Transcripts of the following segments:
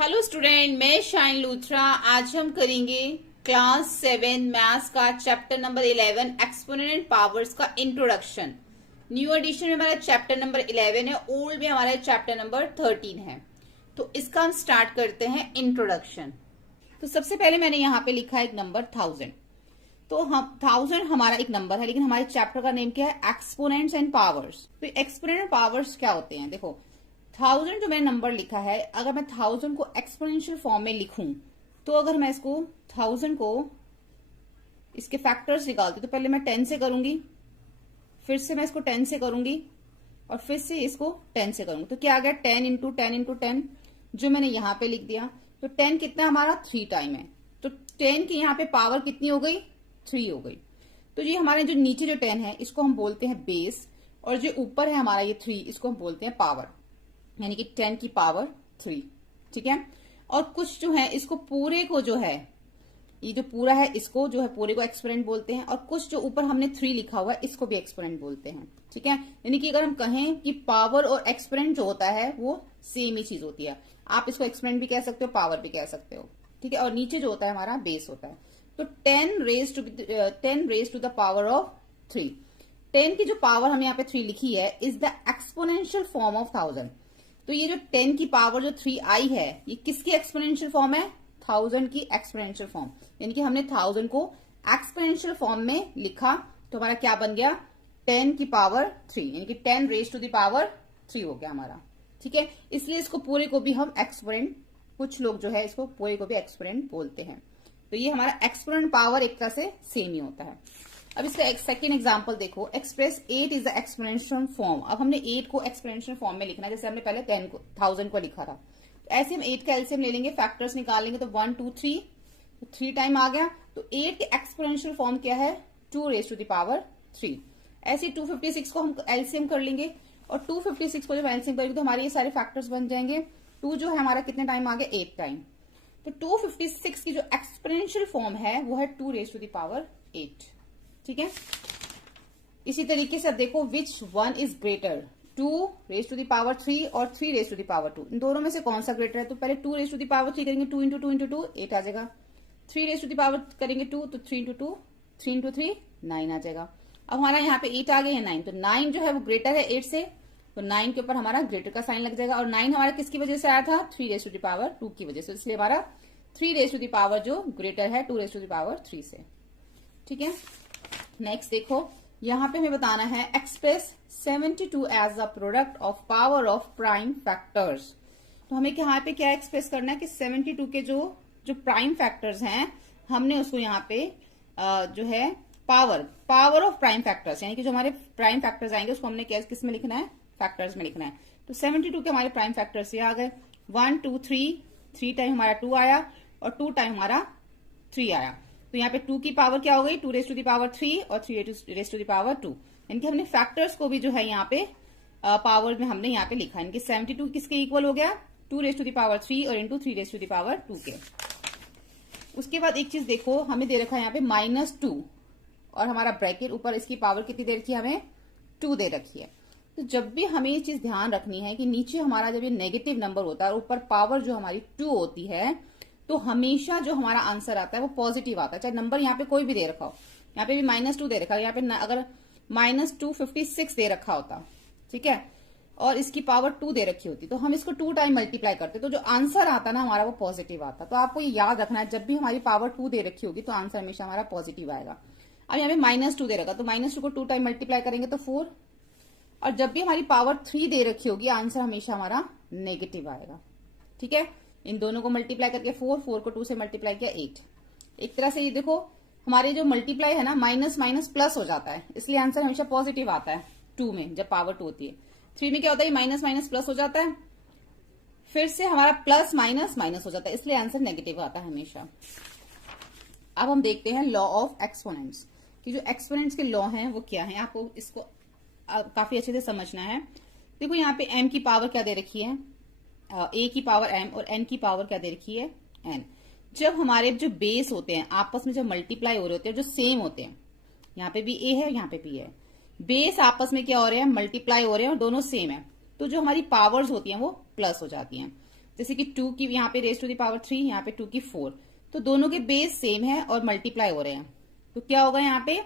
Hello student, मैं shine Luthra. आज हम करेंगे क्लास 7 मैथ्स का chapter number 11 exponent and powers का इंट्रोडक्शन। न्यू एडिशन में हमारा चैप्टर नंबर 11 है, ओल्ड में हमारा चैप्टर नंबर 13 है। तो इसका हम स्टार्ट करते हैं इंट्रोडक्शन। तो सबसे पहले मैंने यहाँ पे लिखा है एक नंबर 1000। तो हम 1000 हमारा एक नंबर है, लेकिन हमारे चैप्टर का नेम क्या है? Exponents and powers. तो एक्सपोनेंट एंड पावर्स क्या होते हैं? देखो 1000 जो मैंने नंबर लिखा है, अगर मैं 1000 को एक्सपोनेंशियल फॉर्म में लिखूं तो अगर मैं इसको 1000 को इसके फैक्टर्स निकालती तो पहले मैं 10 से करूंगी, फिर से मैं इसको 10 से करूंगी और फिर से इसको 10 से करूंगी। तो क्या आ गया? 10 इंटू 10 इंटू 10, जो मैंने यहां पे लिख दिया। तो 10 कितना हमारा 3 टाइम है, तो 10 की यहाँ पे पावर कितनी हो गई? 3 हो गई। तो ये हमारे जो नीचे जो 10 है इसको हम बोलते हैं बेस, और जो ऊपर है हमारा ये 3 इसको हम बोलते हैं पावर, यानी कि 10 की पावर 3। ठीक है। और कुछ जो है इसको पूरे को जो है, ये जो पूरा है इसको जो है पूरे को एक्सपोनेंट बोलते हैं, और कुछ जो ऊपर हमने 3 लिखा हुआ है इसको भी एक्सपोनेंट बोलते हैं। ठीक है। यानी कि अगर हम कहें कि पावर और एक्सपोनेंट जो होता है वो सेम ही चीज होती है। आप इसको एक्सपोनेंट भी कह सकते हो, पावर भी कह सकते हो। ठीक है। और नीचे जो होता है हमारा बेस होता है। तो 10 raise to the power of 3। 10 की जो पावर हम यहाँ पे 3 लिखी है is the exponential form of 1000। तो ये जो 10 की पावर जो 3 आई है ये किसकी एक्सपोनेंशियल फॉर्म है? 1000 की एक्सपोनेंशियल फॉर्म। यानी कि हमने 1000 को एक्सपोनेंशियल फॉर्म में लिखा तो हमारा क्या बन गया? 10 की पावर 3, यानी कि 10 रेज टू द पावर 3 हो गया हमारा। ठीक है। इसलिए इसको पूरे को भी हम एक्सपोनेंट, कुछ लोग जो है इसको पूरे को भी एक्सपोनेंट बोलते हैं। तो ये हमारा एक्सपोनेंट पावर एक तरह से सेम ही होता है। अब इसका एक सेकेंड एग्जांपल देखो, express 8 is the exponential form. अब हमने 8 को एक्सपोनेंशियल फॉर्म में लिखना है, जैसे हमने पहले 1000 को लिखा था। तो ऐसे हम 8 का एलसीएम ले लेंगे, फैक्टर्स निकालेंगे तो 1 2 3, तो 3 टाइम आ गया। तो 8 के एक्सपोनेंशियल फॉर्म क्या है? 2 रेज टू द पावर 3। ऐसे 256 को हम एलसीएम कर लेंगे, और 256 को जब एलसीएम करेंगे तो हमारे ये सारे फैक्टर्स बन जाएंगे। 2 जो है हमारा कितने टाइम आ गया? 8 टाइम। तो 256 की जो एक्सपोनेंशियल फॉर्म है वो है 2 रेज टू द पावर 8। ठीक है। इसी तरीके से अब देखो which one is greater, 2 raise to the power 3 और 3 रेज टू द पावर 2। इन दोनों में से कौन सा ग्रेटर है? तो पहले 2 रेज टू द पावर 3 करेंगे, 2 इंटू 2 इंटू 2 8 आ जाएगा। 3 रेज टू द पावर करेंगे 2, तो 3 इंटू 2 3 इंटू 3 9 आ जाएगा। अब हमारा यहाँ पे 8 आ गया है 9, तो 9 जो है वो ग्रेटर है 8 से, तो 9 के ऊपर हमारा ग्रेटर का साइन लग जाएगा। और 9 हमारा किसकी वजह से आया था? 3 रेज टू द पावर 2 की वजह से, इसलिए हमारा 3 रेज टू द पावर जो ग्रेटर है 2 रेज टू द पावर 3 से। ठीक है। नेक्स्ट देखो, यहां पे हमें बताना है express 72 as a product of power of prime factors. तो हमें यहाँ पे क्या एक्सप्रेस करना है कि 72 के जो प्राइम फैक्टर्स हैं हमने उसको यहाँ पे जो है पावर ऑफ प्राइम फैक्टर्स, यानी कि जो हमारे प्राइम फैक्टर्स आएंगे उसको हमने क्या किस में लिखना है? फैक्टर्स में लिखना है। तो 72 के हमारे प्राइम फैक्टर्स ये आ गए, 1 2 3 टाइम हमारा 2 आया और 2 टाइम हमारा 3 आया। तो यहाँ पे 2 की पावर क्या हो गई? 2 रेज टू द पावर 3 और 3 रेज टू द पावर 2। यानी कि हमने फैक्टर्स को भी जो है यहाँ पे पावर में हमने यहाँ पे लिखा, यानी कि 72 किसके इक्वल हो गया? 2 रेज टू द पावर 3 और into 3 raise to the power 2 के। उसके बाद एक चीज देखो, हमें दे रखा है यहाँ पे -2 और हमारा ब्रैकेट ऊपर, इसकी पावर कितनी दे रखी है? हमें 2 दे रखी है। तो जब भी हमें ये चीज ध्यान रखनी है कि नीचे हमारा जब ये नेगेटिव नंबर होता है और ऊपर पावर जो हमारी 2 होती है, तो हमेशा जो हमारा आंसर आता है वो पॉजिटिव आता है, चाहे नंबर यहाँ पे कोई भी दे रखा हो। यहाँ पे भी -2 दे रखा है, यहाँ पे अगर -256 दे रखा होता, ठीक है, और इसकी पावर 2 दे रखी होती, तो हम इसको 2 टाइम मल्टीप्लाई करते तो जो आंसर आता ना हमारा वो पॉजिटिव आता। तो आपको ये याद रखना है, जब भी हमारी पावर 2 दे रखी होगी तो आंसर हमेशा हमारा पॉजिटिव आएगा। अब यहाँ पे -2 दे रखा, तो -2 को 2 टाइम मल्टीप्लाई करेंगे तो 4, और जब भी हमारी पावर 3 दे रखी होगी आंसर हमेशा हमारा नेगेटिव आएगा। ठीक है। इन दोनों को मल्टीप्लाई करके 4 को 2 से मल्टीप्लाई किया 8। एक तरह से ये देखो हमारे जो मल्टीप्लाई है ना, माइनस माइनस प्लस हो जाता है, इसलिए आंसर हमेशा पॉजिटिव आता है 2 में, जब पावर 2 होती है। 3 में क्या होता है? माइनस माइनस प्लस हो जाता है, फिर से हमारा प्लस माइनस माइनस हो जाता है, इसलिए आंसर नेगेटिव आता है हमेशा। अब हम देखते हैं लॉ ऑफ एक्सपोनेंट्स कि जो एक्सपोनेंट्स के लॉ हैं वो क्या है। आपको इसको काफी अच्छे से समझना है। देखो यहाँ पे m की पावर क्या दे रखी है? a की पावर m, और n की पावर क्या दे रखी है? n। जब हमारे जो बेस होते हैं आपस में जब मल्टीप्लाई हो रहे होते हैं, जो सेम होते हैं, यहाँ पे भी a है यहाँ पे भी है, बेस आपस में क्या हो रहे हैं? मल्टीप्लाई हो रहे हैं और दोनों सेम है, तो जो हमारी पावर्स होती हैं वो प्लस हो जाती हैं। जैसे कि 2 की यहाँ पे रेज टू द पावर 3, यहाँ पे 2 की 4, तो दोनों के बेस सेम है और मल्टीप्लाई हो रहे हैं, तो क्या होगा यहाँ पे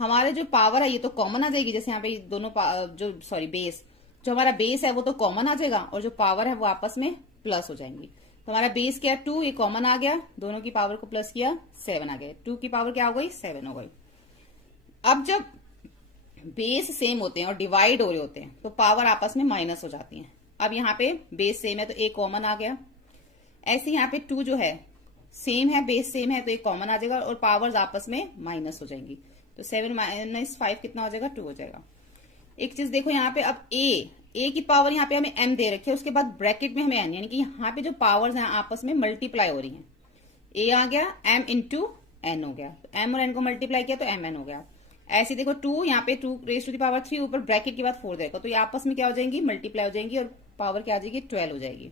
हमारा जो पावर है ये तो कॉमन आ जाएगी। जैसे यहाँ पे दोनों बेस, जो हमारा बेस है वो तो कॉमन आ जाएगा और जो पावर है वो आपस में प्लस हो जाएंगी। तो हमारा बेस क्या है 2, ये कॉमन आ गया, दोनों की पावर को प्लस किया 7 आ गया, 2 की पावर क्या हो गई 7 हो गई। अब जब बेस सेम होते हैं और डिवाइड हो रहे होते हैं तो पावर आपस में माइनस हो जाती है। अब यहाँ पे बेस सेम है तो एक कॉमन आ गया, ऐसे यहाँ पे 2 जो है सेम है, बेस सेम है तो एक कॉमन आ जाएगा और पावर्स आपस में माइनस हो जाएंगी। तो 7 - 5 कितना हो जाएगा 2 हो जाएगा। एक चीज देखो यहाँ पे, अब ए की पावर यहाँ पे हमें m दे रखी है, उसके बाद ब्रैकेट में हमें n, यानी कि यहाँ पे जो पावर्स हैं आपस में मल्टीप्लाई हो रही हैं। a आ गया m इंटू n हो गया, तो m और n को मल्टीप्लाई किया तो mn हो गया। ऐसे देखो 2 यहाँ पे 2 रेज टू द पावर 3, ऊपर ब्रैकेट के बाद 4 देगा, तो ये आपस में क्या हो जाएंगी मल्टीप्लाई हो जाएंगी और पावर क्या आ जाएगी 12 हो जाएगी।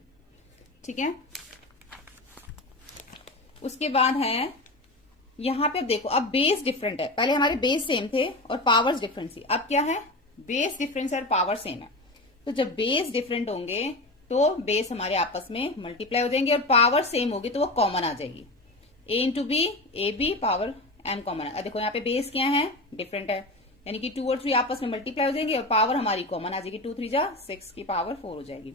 ठीक है, उसके बाद है यहाँ पे अब देखो, अब बेस डिफरेंट है, पहले हमारे बेस सेम थे और पावर्स डिफरेंट थी, अब क्या है बेस डिफरेंस और पावर सेम है। तो जब बेस डिफरेंट होंगे तो बेस हमारे आपस में मल्टीप्लाई हो जाएंगे और पावर सेम होगी तो वो कॉमन आ जाएगी, a इंटू बी, a b power m common है। देखो यहाँ पे बेस क्या है डिफरेंट है, यानी कि 2 और 3 आपस में मल्टीप्लाई हो जाएंगे और पावर हमारी कॉमन आ जाएगी, 2 3 जा 6 की पावर 4 हो जाएगी।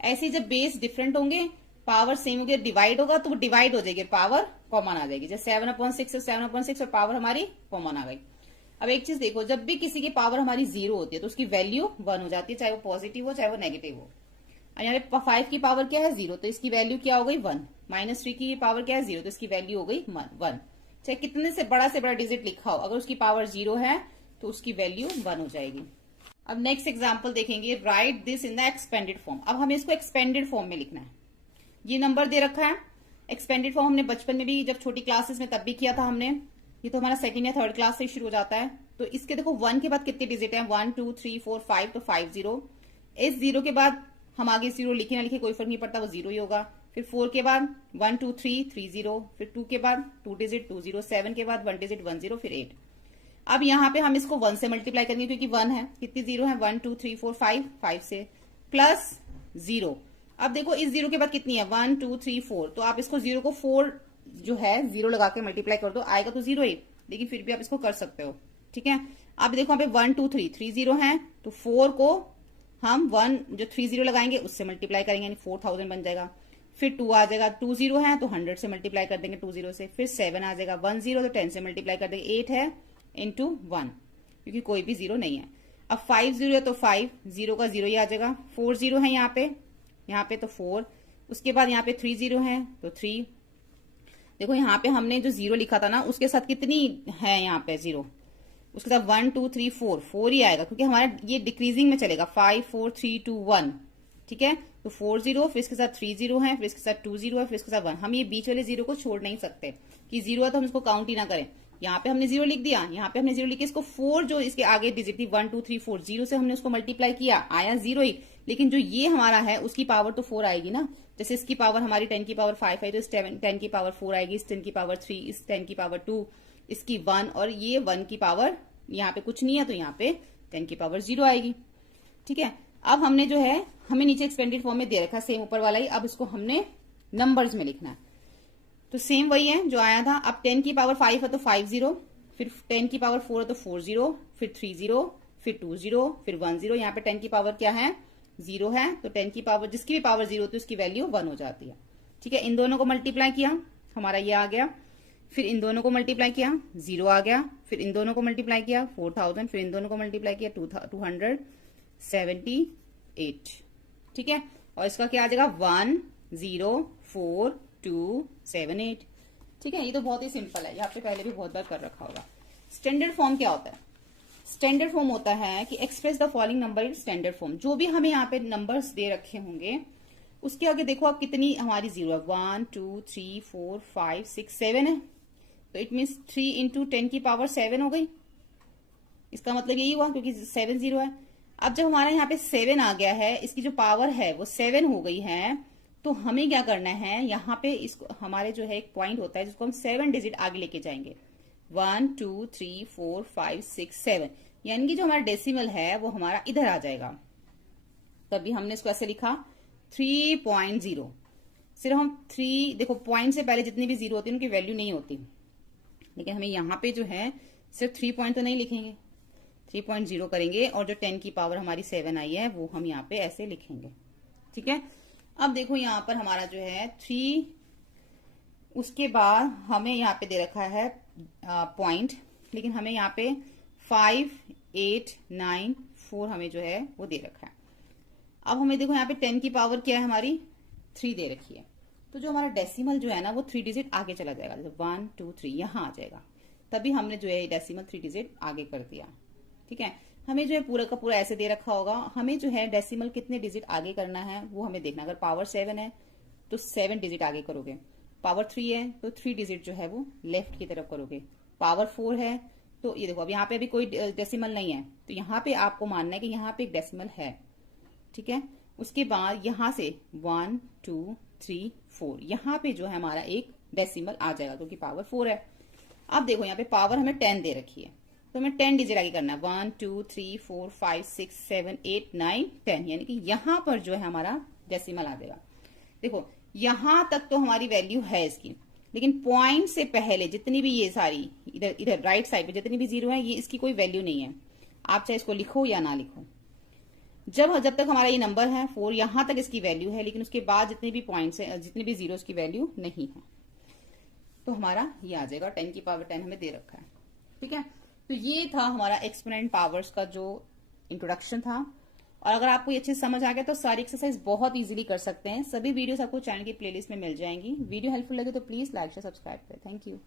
ऐसे जब बेस डिफरेंट होंगे पावर सेम होगी, डिवाइड होगा तो वो डिवाइड हो जाएगी, पावर कॉमन आ जाएगी, जैसे 7/6 और 7/6 और पावर हमारी कॉमन आ गई। अब एक चीज देखो, जब भी किसी की पावर हमारी 0 होती है तो उसकी वैल्यू 1 हो जाती है, चाहे वो पॉजिटिव हो चाहे वो नेगेटिव हो। और यहाँ पे 5 की पावर क्या है 0, तो इसकी वैल्यू क्या हो गई 1। -3 की पावर क्या है 0, तो इसकी वैल्यू हो गई 1। चाहे कितने से बड़ा डिजिट लिखा हो, अगर उसकी पावर 0 है तो उसकी वैल्यू 1 हो जाएगी। अब नेक्स्ट एग्जाम्पल देखेंगे, right this in the expanded form. अब हमें इसको एक्सपेंडेड फॉर्म में लिखना है, ये नंबर दे रखा है। एक्सपेंडेड फॉर्म हमने बचपन में भी जब छोटी क्लासेस में तब भी किया था हमने, ये तो हमारा 2nd या 3rd क्लास से शुरू हो जाता है। तो इसके देखो 1 के बाद कितने डिजिट हैं 1 2 3 4 5, तो 5 0। इस 0 के बाद हम आगे 0 लिखे ना लिखे कोई फर्क नहीं पड़ता, वो 0 ही होगा। फिर 4 के बाद 1 2 3 3 0, फिर 2 के बाद 2 डिजिट 2 0, 7 के बाद 1 डिजिट 1 0, फिर 8। अब यहाँ पे हम इसको 1 से मल्टीप्लाई करेंगे क्योंकि 1 है, कितनी 0 है 1 2 3 4 5, 5 से प्लस 0। अब देखो इस 0 के बाद कितनी है 1 2 3 4, तो आप इसको 0 को 4 जो है 0 लगा के मल्टीप्लाई कर दो, आएगा तो 0 ही, लेकिन फिर भी आप इसको कर सकते हो। ठीक है, अब देखो यहाँ पे 1 2 3 3 0 है, तो 4 को हम 1 जो 3 0 लगाएंगे उससे मल्टीप्लाई करेंगे, यानी 4000 बन जाएगा। फिर 2 आ जाएगा, 2 0 है तो 100 से मल्टीप्लाई कर देंगे 2 0 से। फिर 7 आ जाएगा, 1 0 तो 10 से मल्टीप्लाई कर देंगे, 8 है इंटू 1 क्योंकि कोई भी 0 नहीं है। अब 5 0 है तो 5 0 का 0 ही आ जाएगा। 4 0 है यहाँ पे तो 4, उसके बाद यहाँ पे 3 0 है तो 3। देखो यहाँ पे हमने जो 0 लिखा था ना उसके साथ कितनी है यहाँ पे 0, उसके साथ 1 2 3 4 4 ही आएगा क्योंकि हमारा ये डिक्रीजिंग में चलेगा 5 4 3 2 1। ठीक है, तो 4 0, फिर इसके साथ 3 0 है, फिर इसके साथ 2 0 है, फिर इसके साथ 1। हम ये बीच वाले 0 को छोड़ नहीं सकते कि 0 है तो हम इसको काउंट ही ना करें। यहाँ पे हमने 0 लिख दिया, यहाँ पे हमने 0 लिख के इसको 4 जो इसके आगे डिजिट थी 1 2 3 4 0 से हमने उसको मल्टीप्लाई किया, आया 0 ही, लेकिन जो ये हमारा है उसकी पावर तो 4 आएगी ना। जैसे इसकी पावर हमारी 10 की पावर 5 है तो इस 10 की पावर 4 आएगी, इस 10 की पावर 3, इस 10 की पावर 2, इसकी 1 और ये 1 की पावर यहाँ पे कुछ नहीं है तो यहाँ पे 10 की पावर 0 आएगी। ठीक है, अब हमने जो है हमें नीचे एक्सपेंडेड फॉर्म में दे रखा सेम ऊपर वाला ही, अब इसको हमने नंबर्स में लिखना है। तो सेम वही है जो आया था। अब 10 की पावर 5 है तो 5 0, फिर 10 की पावर 4 है तो 4 0, फिर 3 0, फिर 2 0, फिर 1 0। यहाँ पे 10 की पावर क्या है 0 है, तो 10 की पावर जिसकी भी पावर 0 होती है उसकी वैल्यू 1 हो जाती है। ठीक है, इन दोनों को मल्टीप्लाई किया, हमारा ये आ गया। फिर इन दोनों को मल्टीप्लाई किया 0 आ गया, फिर इन दोनों को मल्टीप्लाई किया 4000, फिर इन दोनों को मल्टीप्लाई किया 278। ठीक है, और इसका क्या आ जाएगा 1 0 4 2 7 8। ठीक है, ये तो बहुत ही सिंपल है, ये आपने पहले भी बहुत बार कर रखा होगा। स्टैंडर्ड फॉर्म क्या होता है? स्टैंडर्ड फॉर्म होता है कि express the following number in standard form. जो भी हमें यहाँ पे नंबर्स दे रखे होंगे उसके आगे देखो आप कितनी हमारी 0 है 1 2 3 4 5 6 7 है, तो इट मीन्स 3 इंटू 10 की पावर 7 हो गई। इसका मतलब यही हुआ क्योंकि 7 0 है। अब जब हमारा यहाँ पे 7 आ गया है, इसकी जो पावर है वो 7 हो गई है, तो हमें क्या करना है यहाँ पे इसको हमारे जो है एक पॉइंट होता है जिसको हम 7 डिजिट आगे लेके जाएंगे 1 2 3 4 5 6 7, यानी कि जो हमारा डेसिमल है वो हमारा इधर आ जाएगा। तभी हमने इसको ऐसे लिखा 3.0। सिर्फ हम 3 देखो, पॉइंट से पहले जितनी भी जीरो होती है उनकी वैल्यू नहीं होती, लेकिन हमें यहाँ पे जो है सिर्फ 3 पॉइंट तो नहीं लिखेंगे, 3.0 करेंगे और जो 10 की पावर हमारी 7 आई है वो हम यहाँ पे ऐसे लिखेंगे। ठीक है, अब देखो यहाँ पर हमारा जो है 3, उसके बाद हमें यहाँ पे दे रखा है पॉइंट, लेकिन हमें यहाँ पे 5, 8, 9, 4 हमें जो है वो दे रखा है। अब हमें देखो यहाँ पे 10 की पावर क्या है हमारी 3 दे रखी है, तो जो हमारा डेसिमल जो है ना वो 3 डिजिट आगे चला जाएगा, जैसे 1, 2, 3 यहाँ आ जाएगा, तभी हमने जो है डेसिमल 3 डिजिट आगे कर दिया। ठीक है, हमें जो है पूरा का पूरा ऐसे दे रखा होगा, हमें जो है डेसिमल कितने डिजिट आगे करना है वो हमें देखना। अगर पावर 7 है तो 7 डिजिट आगे करोगे, पावर 3 है तो 3 डिजिट जो है वो लेफ्ट की तरफ करोगे, पावर 4 है तो ये देखो अब यहाँ पे अभी कोई डेसिमल नहीं है, तो यहाँ पे आपको मानना है कि यहाँ पे एक डेसिमल है। ठीक है, उसके बाद यहाँ से 1, 2, 3, 4 यहाँ पे जो है हमारा एक डेसिमल आ जाएगा क्योंकि पावर 4 है। अब देखो यहाँ पे पावर हमें 10 दे रखी है, तो हमें 10 डिजिट आगे करना है, 1, 2, 3, 4, 5, 6, 7, 8, 9, 10, यानी कि यहाँ पर जो है हमारा डेसिमल आ जाएगा। देखो यहां तक तो हमारी वैल्यू है इसकी, लेकिन पॉइंट से पहले जितनी भी ये सारी इधर राइट साइड पे जितनी भी जीरो है ये इसकी कोई वैल्यू नहीं है, आप चाहे इसको लिखो या ना लिखो। जब तक हमारा ये नंबर है 4 यहां तक इसकी वैल्यू है, लेकिन उसके बाद जितने भी पॉइंट्स है जितने भी जीरो की वैल्यू नहीं है, तो हमारा ये आ जाएगा 10 की पावर 10 हमें दे रखा है। ठीक है, तो ये था हमारा एक्सपोनेंट पावर्स का जो इंट्रोडक्शन था, और अगर आपको ये अच्छे से समझ आ गया तो सारी एक्सरसाइज बहुत इजीली कर सकते हैं। सभी वीडियोस आपको चैनल की प्लेलिस्ट में मिल जाएंगी। वीडियो हेल्पफुल लगे तो प्लीज लाइक शेयर सब्सक्राइब करें। Thank you.